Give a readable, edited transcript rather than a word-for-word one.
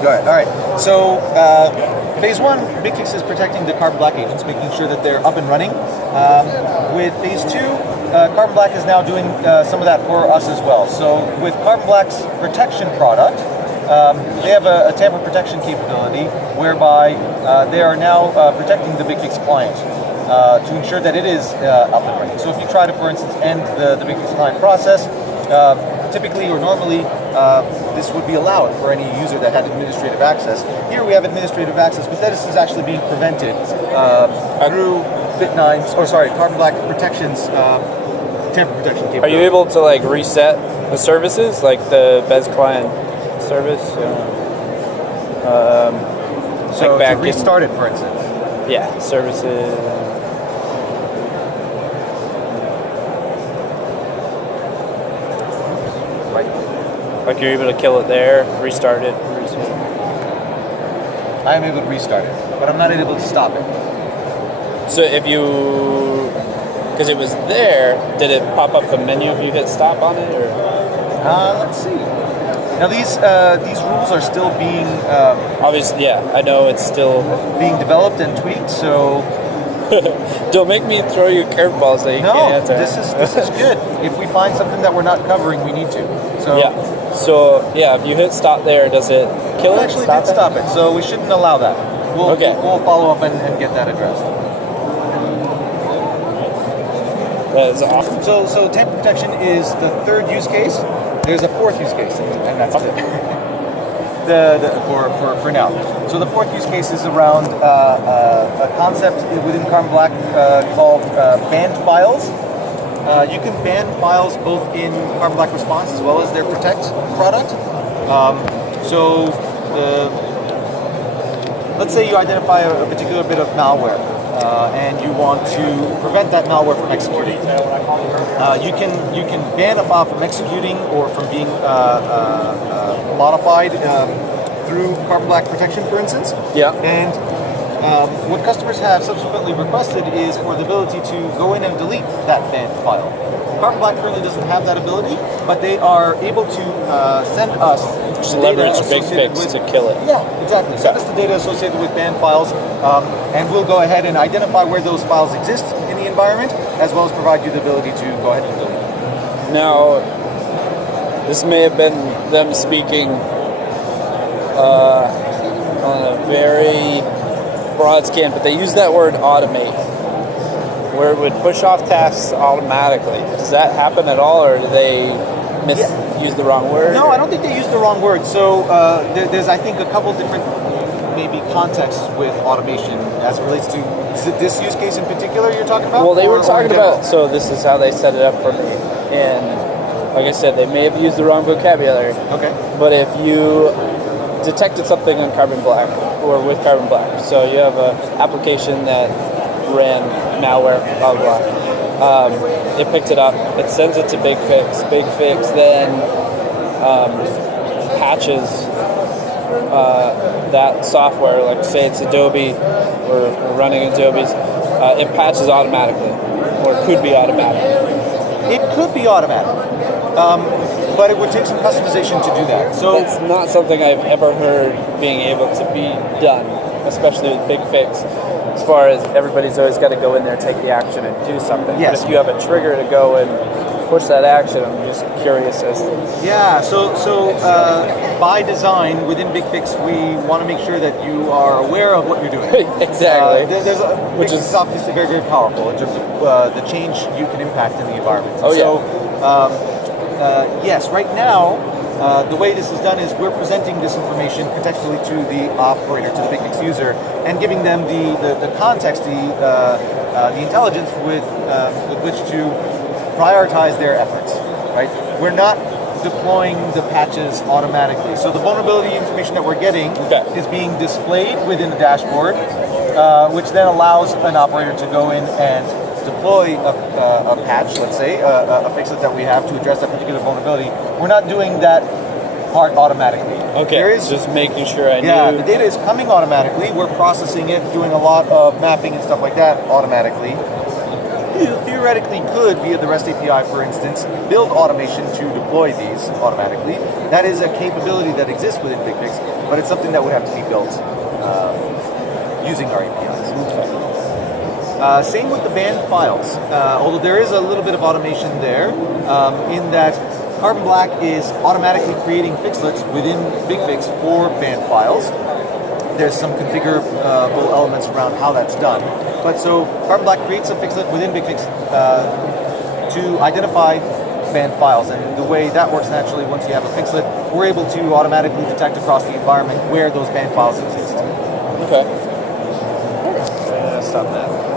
All right. So phase one, Bigfix is protecting the carbon black agents, making sure that they're up and running. With phase two, Carbon Black is now doing some of that for us as well. So with Carbon Black's protection product, they have a tamper protection capability whereby they are now protecting the Bigfix client to ensure that it is up and running. So if you try to, for instance, end the Bigfix client process, typically or normally this would be allowed for any user that had administrative access. Here we have administrative access, but this is actually being prevented through Carbon Black Protection's tamper protection capability. Are you able to like reset the services, like the Bez client service? So like to restart it, for instance? Yeah, services. Like you're able to kill it there, restart it, reset it. I am able to restart it, but I'm not able to stop it. So if you, because it was there, did it pop up a menu if you hit stop on it, or? Let's see. Now these rules are still being obviously, yeah, I know it's still being developed and tweaked. So don't make me throw you curveballs that you can't answer. This is good. If we find something that we're not covering, we need to. So yeah. So yeah, if you hit stop there, does it kill it? Actually, did stop it. So we shouldn't allow that. We'll follow up and get that addressed. That is awesome. So tamper protection is the third use case. There's a fourth use case, and that's it. For now. So the fourth use case is around a concept within Carbon Black called banned files. You can ban files both in Carbon Black Response as well as their Protect product. Let's say you identify a particular bit of malware and you want to prevent that malware from executing. You can ban a file from executing or from being modified through Carbon Black Protection, for instance. Yeah. And what customers have subsequently requested is for the ability to go in and delete that banned file. Carbon Black currently doesn't have that ability, but they are able to send us just leverage Bigfix to kill it. Yeah, exactly. Send us the data associated with banned files, and we'll go ahead and identify where those files exist in the environment, as well as provide you the ability to go ahead and delete them. Now, this may have been them speaking on a very broad scan, but they use that word automate, where it would push off tasks automatically. Does that happen at all, or do they use the wrong word? No, I don't think they use the wrong word. So there's, I think, a couple different maybe contexts with automation as it relates to, is it this use case in particular you're talking about? Well, they were talking about, so this is how they set it up for me. And like I said, they may have used the wrong vocabulary. Okay. But if you detected something on Carbon Black or with Carbon Black, so you have an application that ran malware, blah, blah, blah. It picked it up, it sends it to Bigfix. Bigfix then patches that software, like say it's Adobe, we're running Adobe's, it patches automatically, or could be automatic. It could be automatic, but it would take some customization to do that. So it's not something I've ever heard being able to be done, especially with Bigfix. As far as everybody's always got to go in there, take the action, and do something. Yes. But if you have a trigger to go and push that action, I'm just curious as to. Yeah. So by design within Bigfix, we want to make sure that you are aware of what you're doing. Exactly. Which is obviously very, very powerful in terms of the change you can impact in the environment. Oh, yeah. So yes, right now. The way this is done is we're presenting this information contextually to the operator, to the Bigfix user, and giving them the context, the intelligence with which to prioritize their efforts. Right? We're not deploying the patches automatically. So the vulnerability information that we're getting is being displayed within the dashboard, which then allows an operator to go in and deploy a patch, let's say, a fixlet that we have to address that particular vulnerability. We're not doing that part automatically. Okay, just making sure I knew. Yeah, the data is coming automatically. We're processing it, doing a lot of mapping and stuff like that automatically. you theoretically could, via the REST API, for instance, build automation to deploy these automatically. That is a capability that exists within Bigfix, but it's something that would have to be built using our APIs. Same with the banned files, although there is a little bit of automation there, in that Carbon Black is automatically creating fixlets within Bigfix for banned files. There's some configurable elements around how that's done. But so Carbon Black creates a fixlet within Bigfix to identify banned files. And the way that works naturally, once you have a fixlet, we're able to automatically detect across the environment where those banned files exist. Okay. Stop that.